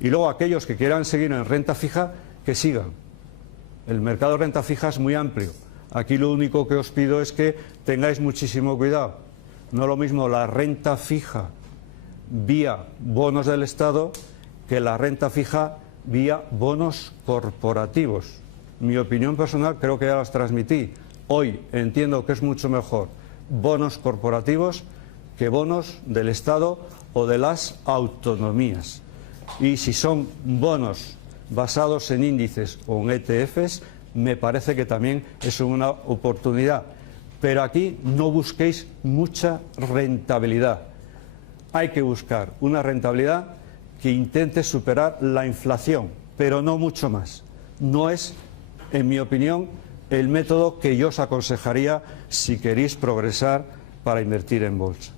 Y luego aquellos que quieran seguir en renta fija, que sigan. El mercado de renta fija es muy amplio. Aquí lo único que os pido es que tengáis muchísimo cuidado. No es lo mismo la renta fija vía bonos del Estado que la renta fija vía bonos corporativos. Mi opinión personal creo que ya las transmití. Hoy entiendo que es mucho mejor bonos corporativos que bonos del Estado o de las autonomías. Y si son bonos basados en índices o en ETFs, me parece que también es una oportunidad. Pero aquí no busquéis mucha rentabilidad. Hay que buscar una rentabilidad que intente superar la inflación, pero no mucho más. No es, en mi opinión, el método que yo os aconsejaría si queréis progresar para invertir en bolsa.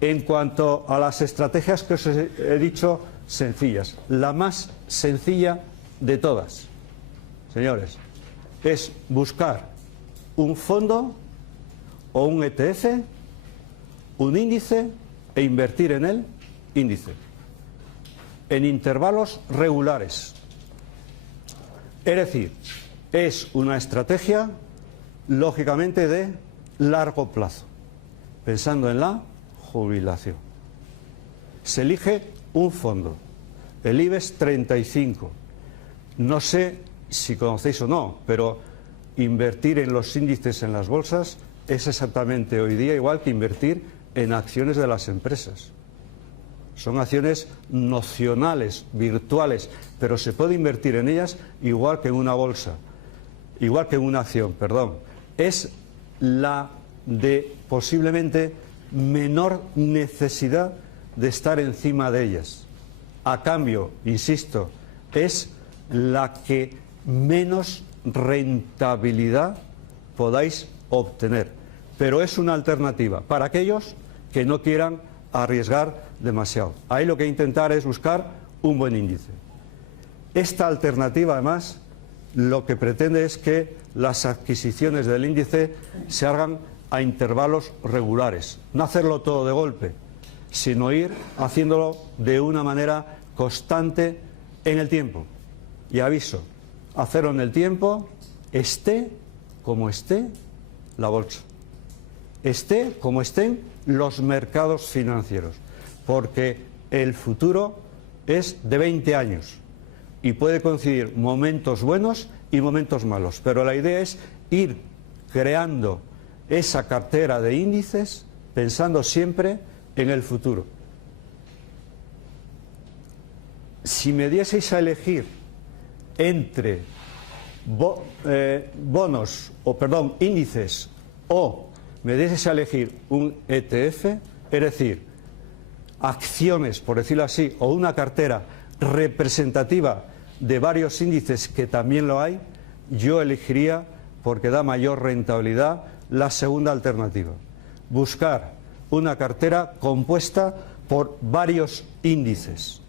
En cuanto a las estrategias que os he dicho, sencillas. La más sencilla de todas, señores, es buscar un fondo o un ETF, un índice e invertir en el índice en intervalos regulares. Es decir, es una estrategia lógicamente de largo plazo, pensando en la jubilación. Se elige un fondo, el IBEX 35. No sé si conocéis o no, pero invertir en los índices en las bolsas es exactamente hoy día igual que invertir en acciones de las empresas. Son acciones nocionales, virtuales, pero se puede invertir en ellas igual que en una bolsa, igual que en una acción, perdón. Es la de posiblemente menor necesidad de estar encima de ellas. A cambio, insisto, es la que menos rentabilidad podáis obtener. Pero es una alternativa para aquellos que no quieran arriesgar demasiado. Ahí lo que hay que intentar es buscar un buen índice. Esta alternativa, además, lo que pretende es que las adquisiciones del índice se hagan a intervalos regulares. No hacerlo todo de golpe, sino ir haciéndolo de una manera constante en el tiempo. Y aviso, hacerlo en el tiempo, esté como esté la bolsa, esté como estén los mercados financieros, porque el futuro es de 20 años y puede coincidir momentos buenos y momentos malos, pero la idea es ir creando esa cartera de índices pensando siempre en el futuro. Si me dieseis a elegir entre índices o me dieseis a elegir un ETF, es decir, acciones, por decirlo así, o una cartera representativa de varios índices que también lo hay, yo elegiría, porque da mayor rentabilidad, la segunda alternativa. Buscar una cartera compuesta por varios índices,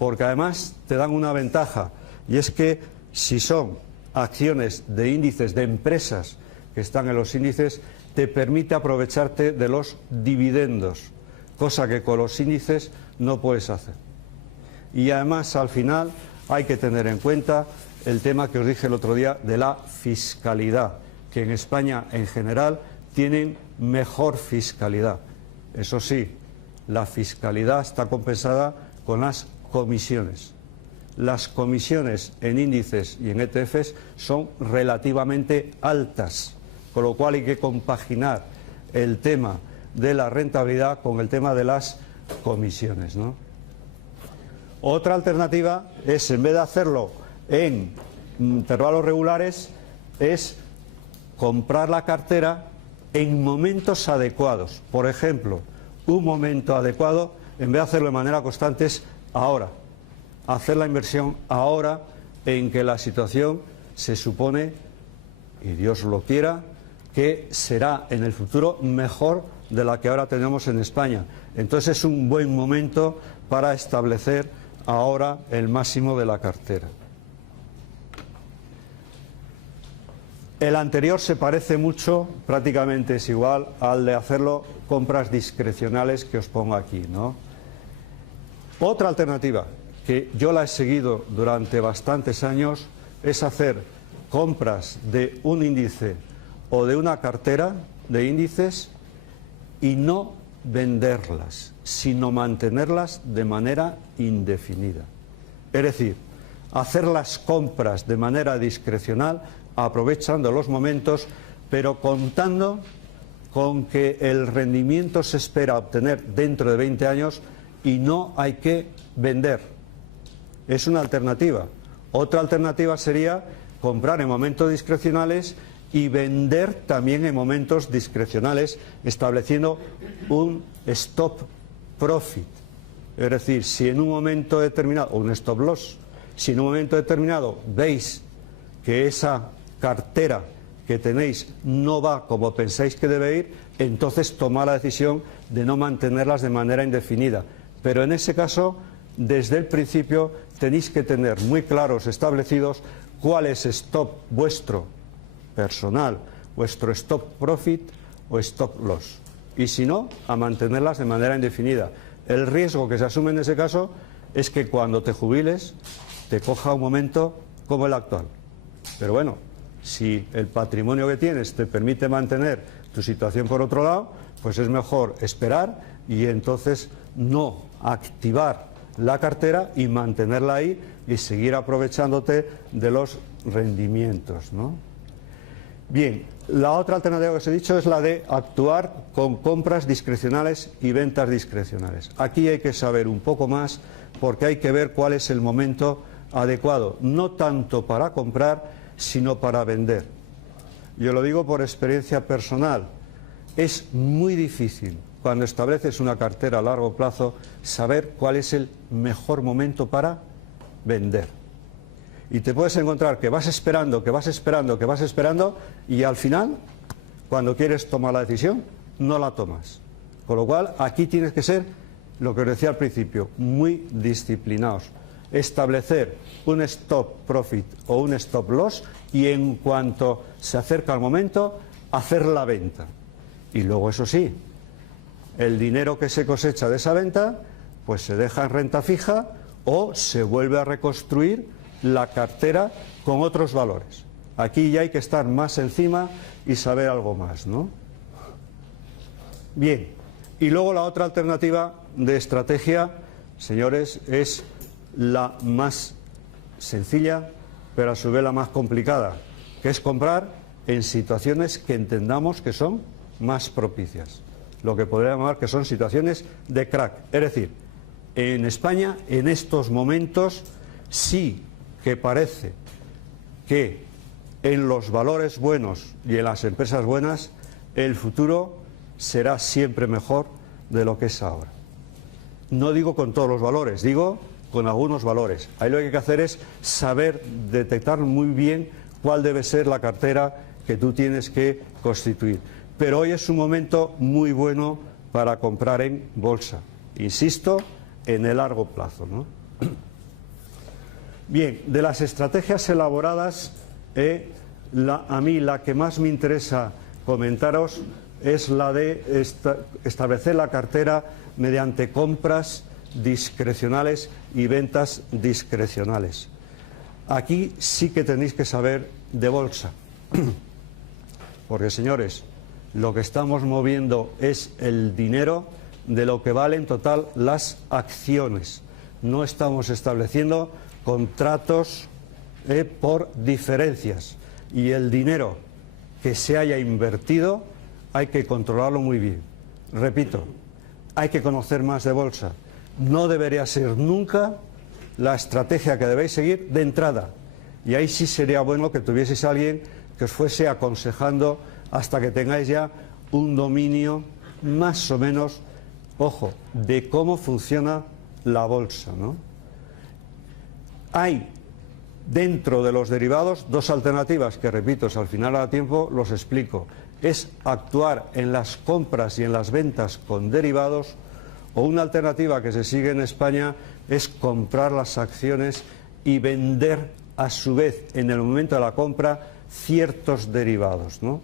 porque además te dan una ventaja, y es que si son acciones de índices de empresas que están en los índices, te permite aprovecharte de los dividendos, cosa que con los índices no puedes hacer. Y además, al final, hay que tener en cuenta el tema que os dije el otro día de la fiscalidad, que en España en general tienen mejor fiscalidad. Eso sí, la fiscalidad está compensada con las comisiones. Las comisiones en índices y en ETFs son relativamente altas, con lo cual hay que compaginar el tema de la rentabilidad con el tema de las comisiones, ¿no? Otra alternativa es, en vez de hacerlo en intervalos regulares, es comprar la cartera en momentos adecuados. Por ejemplo, un momento adecuado, en vez de hacerlo de manera constante, es ahora. Hacer la inversión ahora en que la situación se supone, y Dios lo quiera, que será en el futuro mejor de la que ahora tenemos en España. Entonces es un buen momento para establecer ahora el máximo de la cartera. El anterior se parece mucho, prácticamente es igual al de hacerlo compras discrecionales que os pongo aquí, ¿no? Otra alternativa, que yo la he seguido durante bastantes años, es hacer compras de un índice o de una cartera de índices y no venderlas, sino mantenerlas de manera indefinida. Es decir, hacer las compras de manera discrecional, aprovechando los momentos, pero contando con que el rendimiento se espera obtener dentro de 20 años y no hay que vender. Es una alternativa. Otra alternativa sería comprar en momentos discrecionales y vender también en momentos discrecionales, estableciendo un stop profit. Es decir, si en un momento determinado, o un stop loss, si en un momento determinado veis que esa cartera que tenéis no va como pensáis que debe ir, entonces tomad la decisión de no mantenerlas de manera indefinida. Pero en ese caso, desde el principio, tenéis que tener muy claros establecidos cuál es stop vuestro personal, vuestro stop profit o stop loss. Y si no, a mantenerlas de manera indefinida. El riesgo que se asume en ese caso es que cuando te jubiles te coja un momento como el actual. Pero bueno, si el patrimonio que tienes te permite mantener tu situación por otro lado, pues es mejor esperar y entonces no activar la cartera y mantenerla ahí y seguir aprovechándote de los rendimientos, ¿no? Bien, la otra alternativa que os he dicho es la de actuar con compras discrecionales y ventas discrecionales. Aquí hay que saber un poco más porque hay que ver cuál es el momento adecuado, no tanto para comprar, sino para vender. Yo lo digo por experiencia personal. Es muy difícil, cuando estableces una cartera a largo plazo, saber cuál es el mejor momento para vender. Y te puedes encontrar que vas esperando, y al final, cuando quieres tomar la decisión, no la tomas. Con lo cual, aquí tienes que ser, lo que os decía al principio, muy disciplinados. Establecer un stop profit o un stop loss y en cuanto se acerca el momento, hacer la venta. Y luego, eso sí, el dinero que se cosecha de esa venta, pues se deja en renta fija o se vuelve a reconstruir la cartera con otros valores. Aquí ya hay que estar más encima y saber algo más, ¿no? Bien, y luego la otra alternativa de estrategia, señores, es la más sencilla, pero a su vez la más complicada, que es comprar en situaciones que entendamos que son más propicias, lo que podría llamar que son situaciones de crack. Es decir, en España, en estos momentos, sí que parece que en los valores buenos y en las empresas buenas el futuro será siempre mejor de lo que es ahora. No digo con todos los valores, digo con algunos valores. Ahí lo que hay que hacer es saber detectar muy bien cuál debe ser la cartera que tú tienes que constituir. Pero hoy es un momento muy bueno para comprar en bolsa. Insisto, en el largo plazo, ¿no? Bien, de las estrategias elaboradas, a mí la que más me interesa comentaros es la de establecer la cartera mediante compras discrecionales y ventas discrecionales. Aquí sí que tenéis que saber de bolsa, porque, señores, lo que estamos moviendo es el dinero de lo que valen en total las acciones. No estamos estableciendo contratos por diferencias, y el dinero que se haya invertido hay que controlarlo muy bien. Repito, hay que conocer más de bolsa. No debería ser nunca la estrategia que debéis seguir de entrada, y ahí sí sería bueno que tuvieseis a alguien que os fuese aconsejando hasta que tengáis ya un dominio más o menos, ojo, de cómo funciona la bolsa, ¿no? Hay dentro de los derivados dos alternativas que, repito, si al final da tiempo los explico. Es actuar en las compras y en las ventas con derivados, o una alternativa que se sigue en España es comprar las acciones y vender a su vez en el momento de la compra ciertos derivados, ¿no?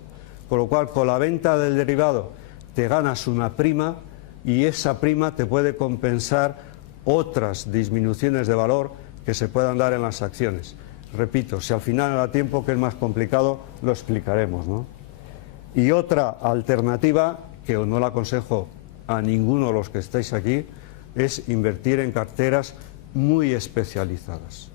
Con lo cual, con la venta del derivado te ganas una prima y esa prima te puede compensar otras disminuciones de valor que se puedan dar en las acciones. Repito, si al final me da tiempo, que es más complicado, lo explicaremos, ¿no? Y otra alternativa, que no la aconsejo a ninguno de los que estáis aquí, es invertir en carteras muy especializadas.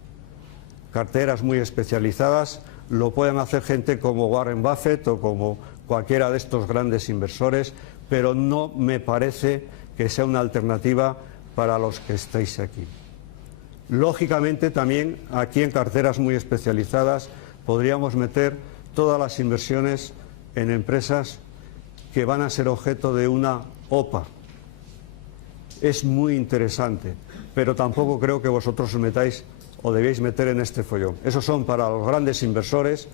Carteras muy especializadas lo pueden hacer gente como Warren Buffett o como cualquiera de estos grandes inversores, pero no me parece que sea una alternativa para los que estáis aquí. Lógicamente, también aquí en carteras muy especializadas podríamos meter todas las inversiones en empresas que van a ser objeto de una OPA. Es muy interesante, pero tampoco creo que vosotros os metáis o debéis meter en este follón. Esos son para los grandes inversores,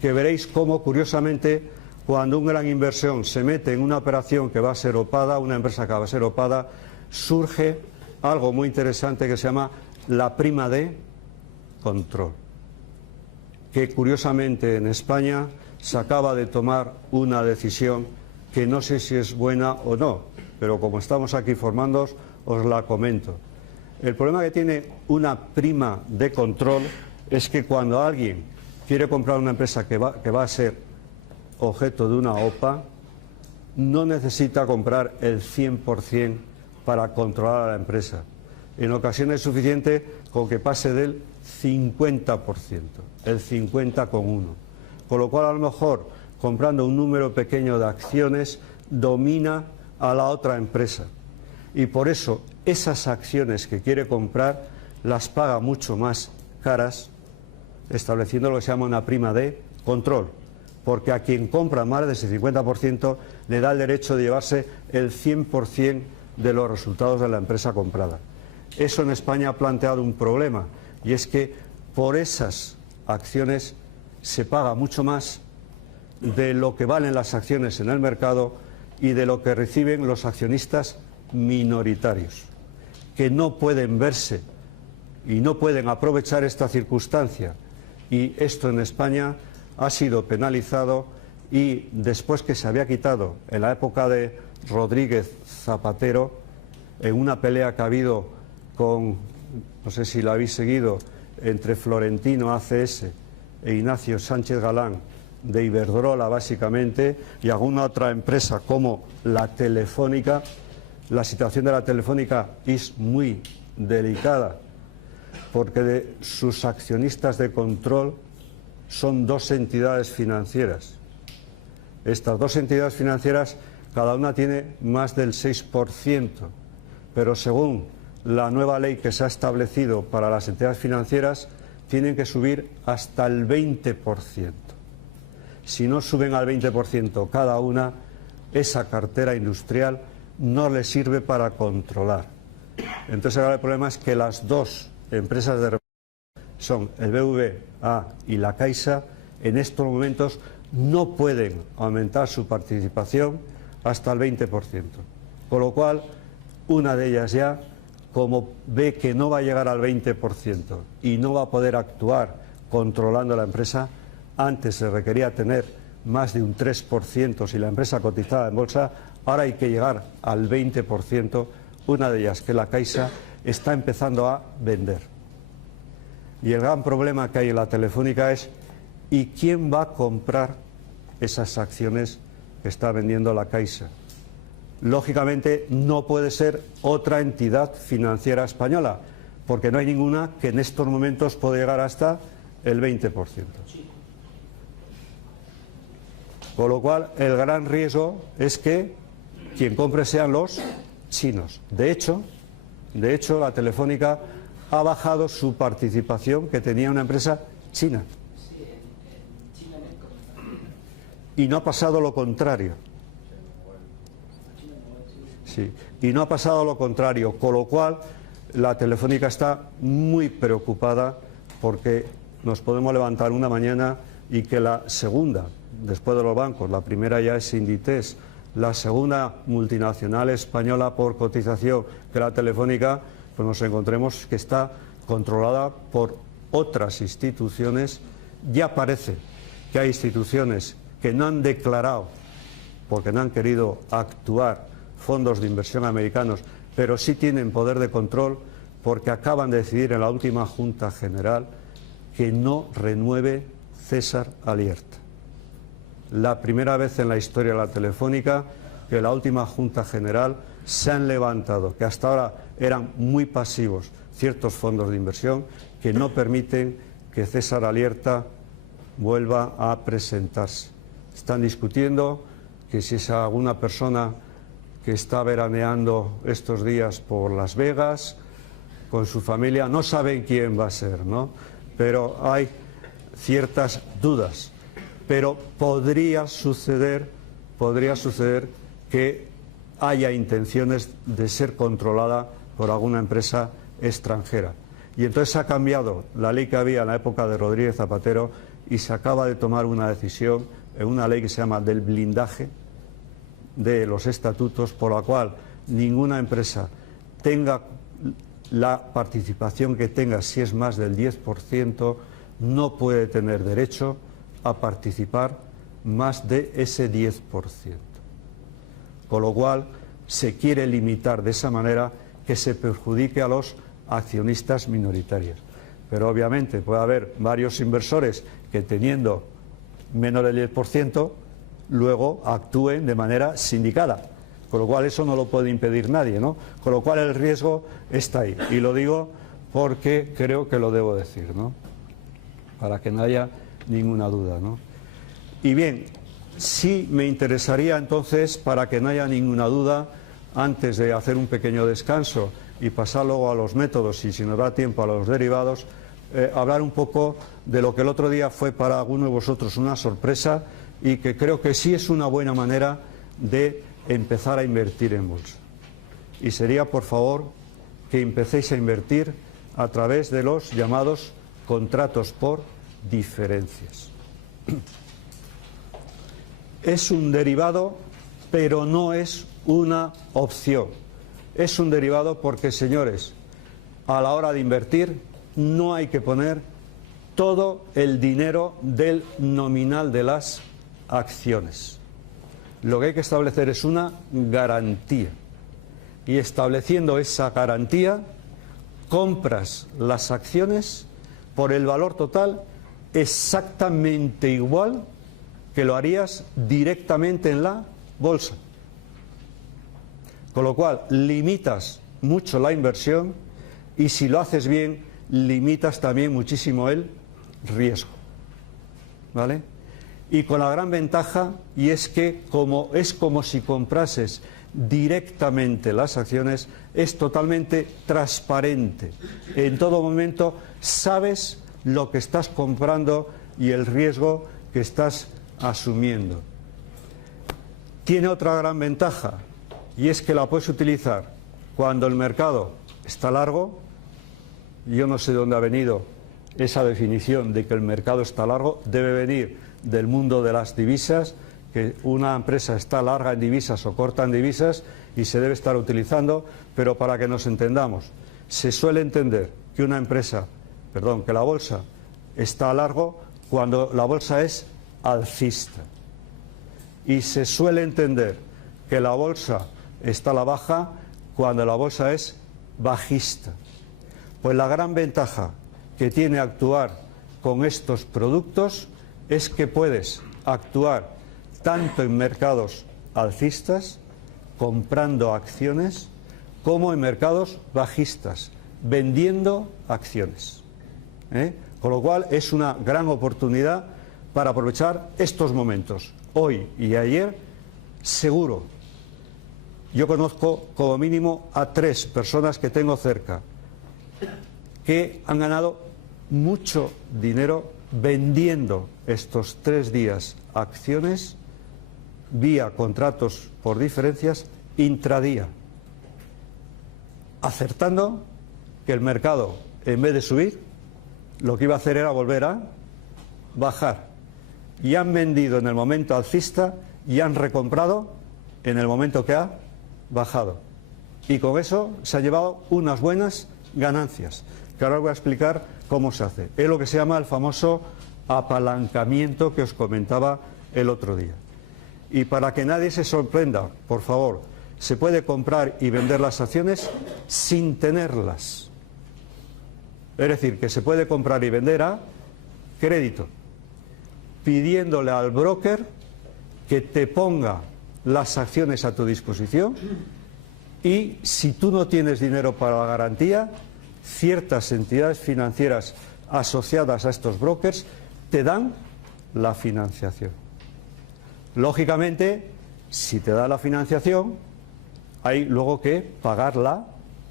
que veréis cómo, curiosamente, cuando una gran inversión se mete en una operación que va a ser opada, una empresa que va a ser opada, surge algo muy interesante que se llama la prima de control, que curiosamente en España se acaba de tomar una decisión que no sé si es buena o no, pero como estamos aquí formándoos, os la comento. El problema que tiene una prima de control es que cuando alguien quiere comprar una empresa que va a ser objeto de una OPA, no necesita comprar el 100% para controlar a la empresa. En ocasiones es suficiente con que pase del 50%, el 50,1%. Con lo cual, a lo mejor, comprando un número pequeño de acciones, domina a la otra empresa. Y por eso, esas acciones que quiere comprar las paga mucho más caras, estableciendo lo que se llama una prima de control. Porque a quien compra más de ese 50% le da el derecho de llevarse el 100% de los resultados de la empresa comprada. Eso en España ha planteado un problema, y es que por esas acciones se paga mucho más de lo que valen las acciones en el mercado y de lo que reciben los accionistas minoritarios, que no pueden verse y no pueden aprovechar esta circunstancia. Y esto en España ha sido penalizado, y después que se había quitado en la época de Rodríguez Zapatero, en una pelea que ha habido con, no sé si la habéis seguido, entre Florentino ACS e Ignacio Sánchez Galán, de Iberdrola básicamente, y alguna otra empresa como la Telefónica. La situación de la Telefónica es muy delicada, porque de sus accionistas de control son dos entidades financieras. Estas dos entidades financieras, cada una tiene más del 6%, pero según la nueva ley que se ha establecido para las entidades financieras, tienen que subir hasta el 20%. Si no suben al 20% cada una, esa cartera industrial no les sirve para controlar. Entonces ahora el problema es que las dos empresas de son el BBVA y la Caixa, en estos momentos no pueden aumentar su participación hasta el 20%. Con lo cual, una de ellas ya, como ve que no va a llegar al 20% y no va a poder actuar controlando la empresa, antes se requería tener más de un 3% si la empresa cotizaba en bolsa, ahora hay que llegar al 20%, una de ellas, que la Caixa, está empezando a vender. Y el gran problema que hay en la Telefónica es, ¿y quién va a comprar esas acciones que está vendiendo la Caixa? Lógicamente no puede ser otra entidad financiera española, porque no hay ninguna que en estos momentos pueda llegar hasta el 20%. Con lo cual, el gran riesgo es que quien compre sean los chinos. De hecho, la Telefónica ha bajado su participación que tenía una empresa china. Y no ha pasado lo contrario. Sí, y no ha pasado lo contrario, con lo cual la Telefónica está muy preocupada, porque nos podemos levantar una mañana y que la segunda, después de los bancos, la primera ya es Inditex, la segunda multinacional española por cotización que la Telefónica, pues nos encontremos que está controlada por otras instituciones. Ya parece que hay instituciones que no han declarado, porque no han querido actuar, fondos de inversión americanos, pero sí tienen poder de control, porque acaban de decidir en la última Junta General que no renueve César Alierta. La primera vez en la historia de la Telefónica que la última Junta General se han levantado, que hasta ahora eran muy pasivos ciertos fondos de inversión, que no permiten que César Alierta vuelva a presentarse. Están discutiendo que si es alguna persona que está veraneando estos días por Las Vegas con su familia, no saben quién va a ser, ¿no? Pero hay ciertas dudas. Pero podría suceder que haya intenciones de ser controlada por alguna empresa extranjera. Y entonces ha cambiado la ley que había en la época de Rodríguez Zapatero y se acaba de tomar una decisión en una ley que se llama del blindaje de los estatutos, por la cual ninguna empresa tenga la participación que tenga, si es más del 10%, no puede tener derecho a participar más de ese 10%. Con lo cual se quiere limitar de esa manera que se perjudique a los accionistas minoritarios. Pero obviamente puede haber varios inversores que, teniendo menos del 10%, luego actúen de manera sindicada, con lo cual eso no lo puede impedir nadie, ¿no? Con lo cual el riesgo está ahí, y lo digo porque creo que lo debo decir, ¿no? Para que no haya ninguna duda, ¿no? Y bien, sí me interesaría entonces, para que no haya ninguna duda, antes de hacer un pequeño descanso y pasar luego a los métodos y, si nos da tiempo, a los derivados, hablar un poco de lo que el otro día fue para alguno de vosotros una sorpresa y que creo que sí es una buena manera de empezar a invertir en bolsa. Y sería, por favor, que empecéis a invertir a través de los llamados contratos por diferencias. Es un derivado, pero no es una opción. Es un derivado porque, señores, a la hora de invertir no hay que poner todo el dinero del nominal de las acciones. Lo que hay que establecer es una garantía. Y estableciendo esa garantía, compras las acciones por el valor total exactamente igual que lo harías directamente en la bolsa. Con lo cual limitas mucho la inversión y, si lo haces bien, limitas también muchísimo el riesgo, ¿vale? Y con la gran ventaja, y es que es como si comprases directamente las acciones, es totalmente transparente. En todo momento sabes lo que estás comprando y el riesgo que estás asumiendo. Tiene otra gran ventaja, y es que la puedes utilizar cuando el mercado está largo. Yo no sé de dónde ha venido esa definición de que el mercado está largo. Debe venir del mundo de las divisas, que una empresa está larga en divisas o corta en divisas y se debe estar utilizando. Pero para que nos entendamos, se suele entender que que la bolsa está a largo cuando la bolsa es alcista, y se suele entender que la bolsa está a la baja cuando la bolsa es bajista. Pues la gran ventaja que tiene actuar con estos productos es que puedes actuar tanto en mercados alcistas, comprando acciones, como en mercados bajistas, vendiendo acciones. Con lo cual es una gran oportunidad para aprovechar estos momentos. Hoy y ayer, seguro. Yo conozco como mínimo a 3 personas que tengo cerca que han ganado mucho dinero vendiendo estos 3 días acciones vía contratos por diferencias intradía, acertando que el mercado, en vez de subir, lo que iba a hacer era volver a bajar. Y han vendido en el momento alcista y han recomprado en el momento que ha bajado. Y con eso se ha llevado unas buenas ganancias, que ahora voy a explicar cómo se hace. Es lo que se llama el famoso apalancamiento que os comentaba el otro día. Y para que nadie se sorprenda, por favor, se puede comprar y vender las acciones sin tenerlas. Es decir, que se puede comprar y vender a crédito, pidiéndole al broker que te ponga las acciones a tu disposición, y si tú no tienes dinero para la garantía, ciertas entidades financieras asociadas a estos brokers te dan la financiación. Lógicamente, si te da la financiación, hay luego que pagar la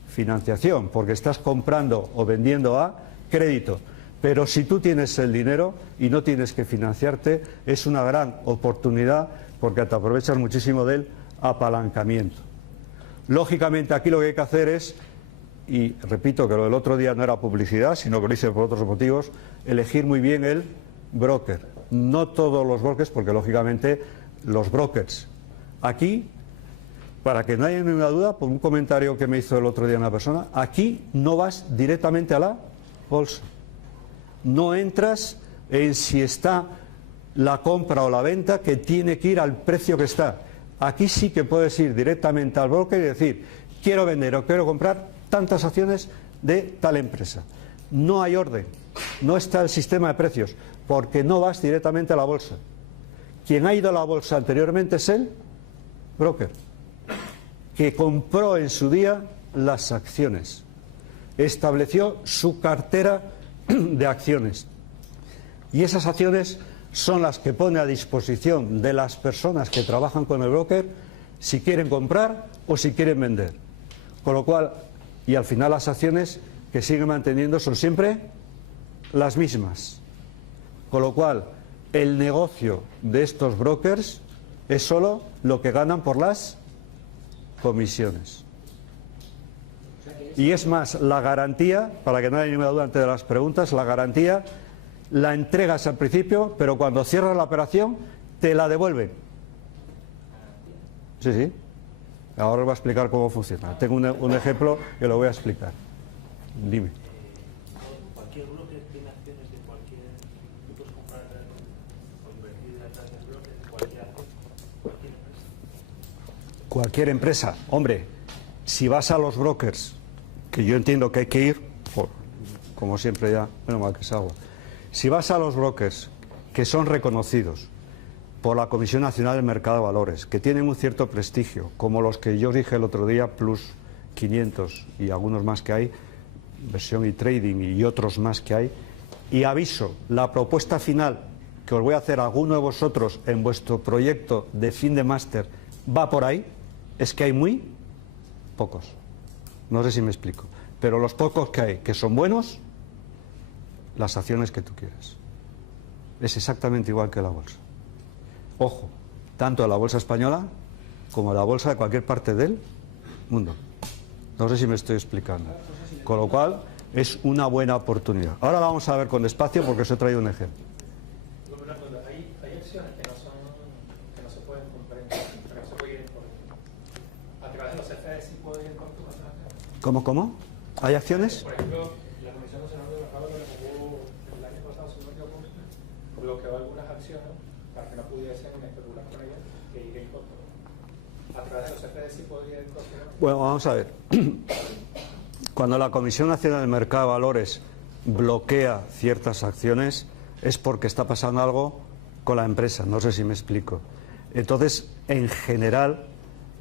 financiación, porque estás comprando o vendiendo a crédito. Pero si tú tienes el dinero y no tienes que financiarte, es una gran oportunidad, porque te aprovechas muchísimo del apalancamiento. Lógicamente, aquí lo que hay que hacer es, y repito que lo del otro día no era publicidad, sino que lo hice por otros motivos, elegir muy bien el broker. No todos los brokers, porque lógicamente los brokers aquí, para que no haya ninguna duda, por un comentario que me hizo el otro día una persona, aquí no vas directamente a la bolsa. No entras en si está la compra o la venta, que tiene que ir al precio que está. Aquí sí que puedes ir directamente al broker y decir, quiero vender o quiero comprar tantas acciones de tal empresa. No hay orden, no está el sistema de precios, porque no vas directamente a la bolsa. Quien ha ido a la bolsa anteriormente es el broker, que compró en su día las acciones, estableció su cartera de acciones, y esas acciones son las que pone a disposición de las personas que trabajan con el broker, si quieren comprar o si quieren vender. Con lo cual, y al final las acciones que siguen manteniendo son siempre las mismas. Con lo cual, el negocio de estos brokers es solo lo que ganan por las comisiones. Y es más, la garantía, para que no haya ninguna duda antes de las preguntas, la garantía la entregas al principio, pero cuando cierras la operación te la devuelven. Sí, sí. Ahora os voy a explicar cómo funciona. Tengo un ejemplo que lo voy a explicar. Dime. Cualquier broker tiene acciones de cualquier... Tú puedes comprar o invertir a través del broker de cualquier acción, cualquier empresa. Cualquier empresa. Hombre, si vas a los brokers, que yo entiendo que hay que ir, como siempre ya, menos mal que salgo. Si vas a los brokers que son reconocidos por la Comisión Nacional del Mercado de Valores, que tienen un cierto prestigio, como los que yo dije el otro día, Plus 500 y algunos más que hay, Versión y Trading y otros más que hay, y aviso, la propuesta final que os voy a hacer a alguno de vosotros en vuestro proyecto de fin de máster va por ahí, es que hay muy pocos. No sé si me explico, pero los pocos que hay, que son buenos, las acciones que tú quieras. Es exactamente igual que la bolsa. Ojo, tanto la bolsa española como la bolsa de cualquier parte del mundo. No sé si me estoy explicando. Con lo cual, es una buena oportunidad. Ahora la vamos a ver con despacio porque os he traído un ejemplo. Hay acciones que no se pueden comprar, que no se pueden ir por... A través de los CFDs sí pueden ir en contra. ¿Cómo? ¿Hay acciones? Por ejemplo, la Comisión Nacional de Mercado de el año pasado, si no me equivoco, bloqueó algunas acciones para que no pudiesen especular con ellas que ir en contra. A través de los CFDs sí podría ir en contra. Bueno, vamos a ver. Cuando la Comisión Nacional del Mercado de Valores bloquea ciertas acciones es porque está pasando algo con la empresa, no sé si me explico. Entonces, en general,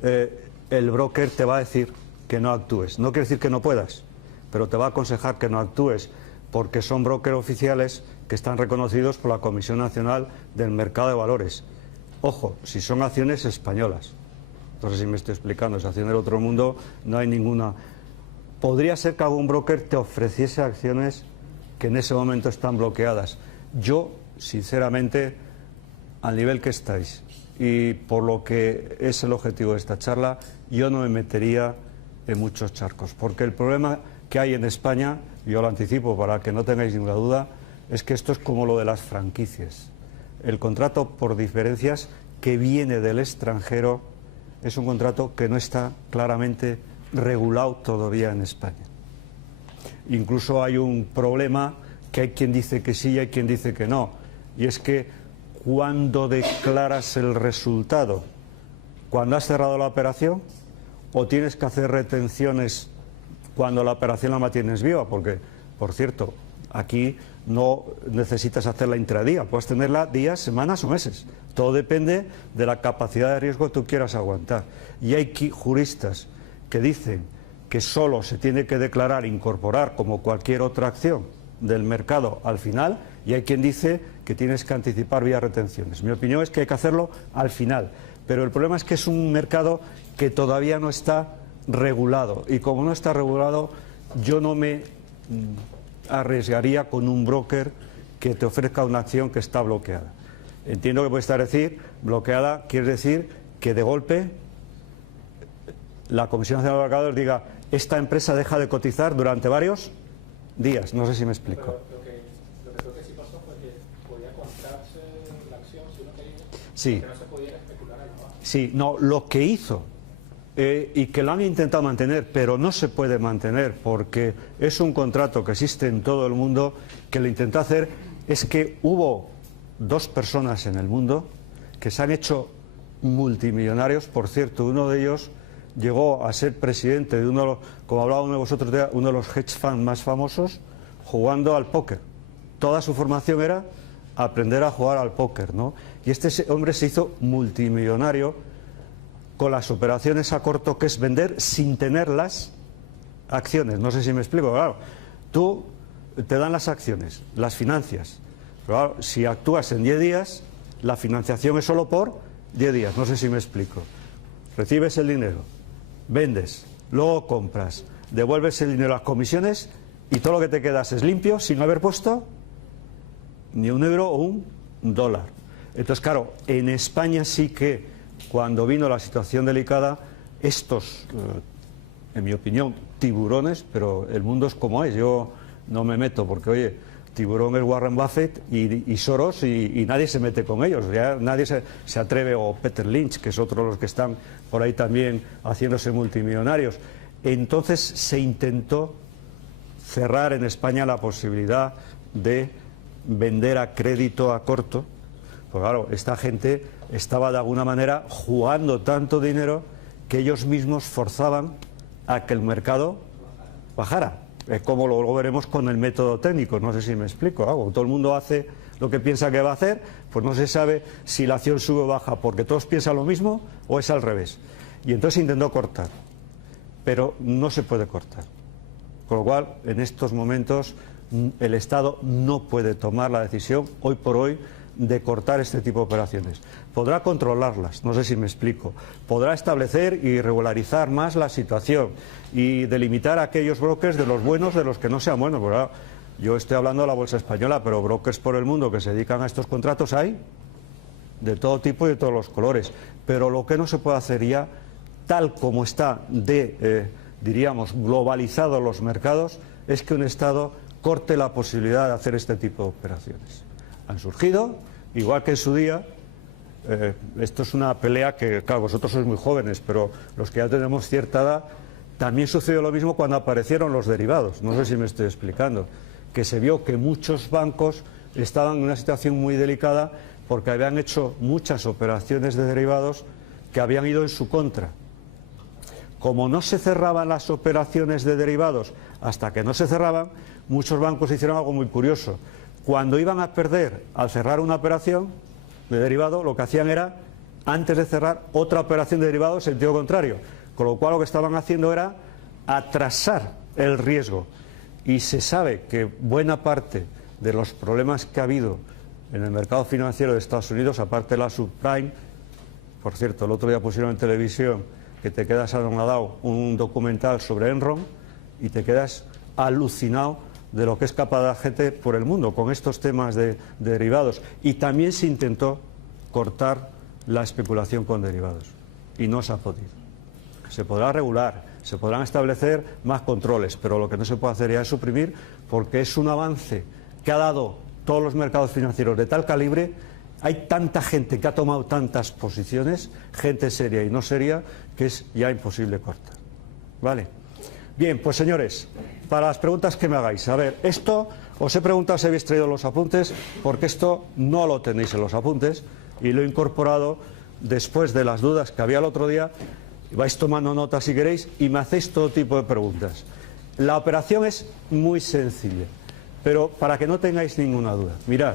el broker te va a decir que no actúes. No quiere decir que no puedas, pero te va a aconsejar que no actúes, porque son brokers oficiales que están reconocidos por la Comisión Nacional del Mercado de Valores. Ojo, si son acciones españolas. No sé si me estoy explicando, si acciones del otro mundo no hay ninguna. Podría ser que algún broker te ofreciese acciones que en ese momento están bloqueadas. Yo, sinceramente, al nivel que estáis y por lo que es el objetivo de esta charla, yo no me metería en muchos charcos, porque el problema que hay en España, yo lo anticipo para que no tengáis ninguna duda, es que esto es como lo de las franquicias. El contrato por diferencias que viene del extranjero es un contrato que no está claramente regulado todavía en España. Incluso hay un problema que hay quien dice que sí y hay quien dice que no, y es que cuando declaras el resultado, cuando has cerrado la operación, o tienes que hacer retenciones cuando la operación la mantienes viva, porque por cierto, aquí no necesitas hacerla intradía, puedes tenerla días, semanas o meses. Todo depende de la capacidad de riesgo que tú quieras aguantar. Y hay juristas que dicen que solo se tiene que declarar, incorporar como cualquier otra acción del mercado al final, y hay quien dice que tienes que anticipar vía retenciones. Mi opinión es que hay que hacerlo al final, pero el problema es que es un mercado que todavía no está regulado, y como no está regulado, yo no me arriesgaría con un broker que te ofrezca una acción que está bloqueada. Entiendo que puede estar decir bloqueada, quiere decir que de golpe la Comisión Nacional de Mercados diga: esta empresa deja de cotizar durante varios días. No sé si me explico. Pero lo que creo que sí pasó fue que podía comprarse la acción si uno quería, sí, que no se podía especular ahí abajo. Sí, no, lo que hizo y que lo han intentado mantener, pero no se puede mantener porque es un contrato que existe en todo el mundo, que lo intentó hacer, es que hubo 2 personas en el mundo que se han hecho multimillonarios. Por cierto, uno de ellos llegó a ser presidente de uno, como hablaba uno de vosotros, de uno de los hedge funds más famosos, jugando al póker. Toda su formación era aprender a jugar al póker, ¿no? Y este hombre se hizo multimillonario con las operaciones a corto, que es vender sin tener las acciones. No sé si me explico. Claro, tú te dan las acciones, las financias, pero claro, si actúas en 10 días, la financiación es solo por 10 días. No sé si me explico. Recibes el dinero, vendes, luego compras, devuelves el dinero a las comisiones y todo lo que te quedas es limpio sin haber puesto ni un euro o un dólar. Entonces, claro, en España sí que cuando vino la situación delicada, estos, en mi opinión, tiburones, pero el mundo es como es, yo no me meto porque, oye, tiburón es Warren Buffett y Soros y nadie se mete con ellos, ya nadie se atreve, o Peter Lynch, que es otro de los que están por ahí también haciéndose multimillonarios. Entonces se intentó cerrar en España la posibilidad de vender a crédito a corto, pues claro, esta gente estaba de alguna manera jugando tanto dinero que ellos mismos forzaban a que el mercado bajara. Es como luego veremos con el método técnico, no sé si me explico. Todo el mundo hace lo que piensa que va a hacer, pues no se sabe si la acción sube o baja porque todos piensan lo mismo o es al revés. Y entonces intentó cortar, pero no se puede cortar. Con lo cual, en estos momentos, el Estado no puede tomar la decisión, hoy por hoy, de cortar este tipo de operaciones. Podrá controlarlas, no sé si me explico, podrá establecer y regularizar más la situación y delimitar a aquellos brokers de los buenos de los que no sean buenos. Bueno, yo estoy hablando de la bolsa española, pero brokers por el mundo que se dedican a estos contratos hay de todo tipo y de todos los colores. Pero lo que no se puede hacer ya, tal como está diríamos, globalizados los mercados, es que un Estado corte la posibilidad de hacer este tipo de operaciones. Han surgido, igual que en su día, esto es una pelea que, claro, vosotros sois muy jóvenes, pero los que ya tenemos cierta edad, también sucedió lo mismo cuando aparecieron los derivados. No sé si me estoy explicando, que se vio que muchos bancos estaban en una situación muy delicada porque habían hecho muchas operaciones de derivados que habían ido en su contra. Como no se cerraban las operaciones de derivados hasta que no se cerraban, muchos bancos hicieron algo muy curioso. Cuando iban a perder al cerrar una operación de derivado, lo que hacían era, antes de cerrar, otra operación de derivado en sentido contrario. Con lo cual lo que estaban haciendo era atrasar el riesgo. Y se sabe que buena parte de los problemas que ha habido en el mercado financiero de Estados Unidos, aparte de la subprime, por cierto, el otro día pusieron en televisión que te quedas anonadado un documental sobre Enron y te quedas alucinado de lo que es capaz de la gente por el mundo con estos temas de derivados. Y también se intentó cortar la especulación con derivados y no se ha podido. Se podrá regular, se podrán establecer más controles, pero lo que no se puede hacer ya es suprimir, porque es un avance que ha dado todos los mercados financieros de tal calibre. Hay tanta gente que ha tomado tantas posiciones, gente seria y no seria, que es ya imposible cortar. ¿Vale? Bien, pues señores, para las preguntas que me hagáis, a ver, esto os he preguntado si habéis traído los apuntes, porque esto no lo tenéis en los apuntes y lo he incorporado después de las dudas que había el otro día. Vais tomando nota si queréis y me hacéis todo tipo de preguntas. La operación es muy sencilla, pero para que no tengáis ninguna duda. Mirad.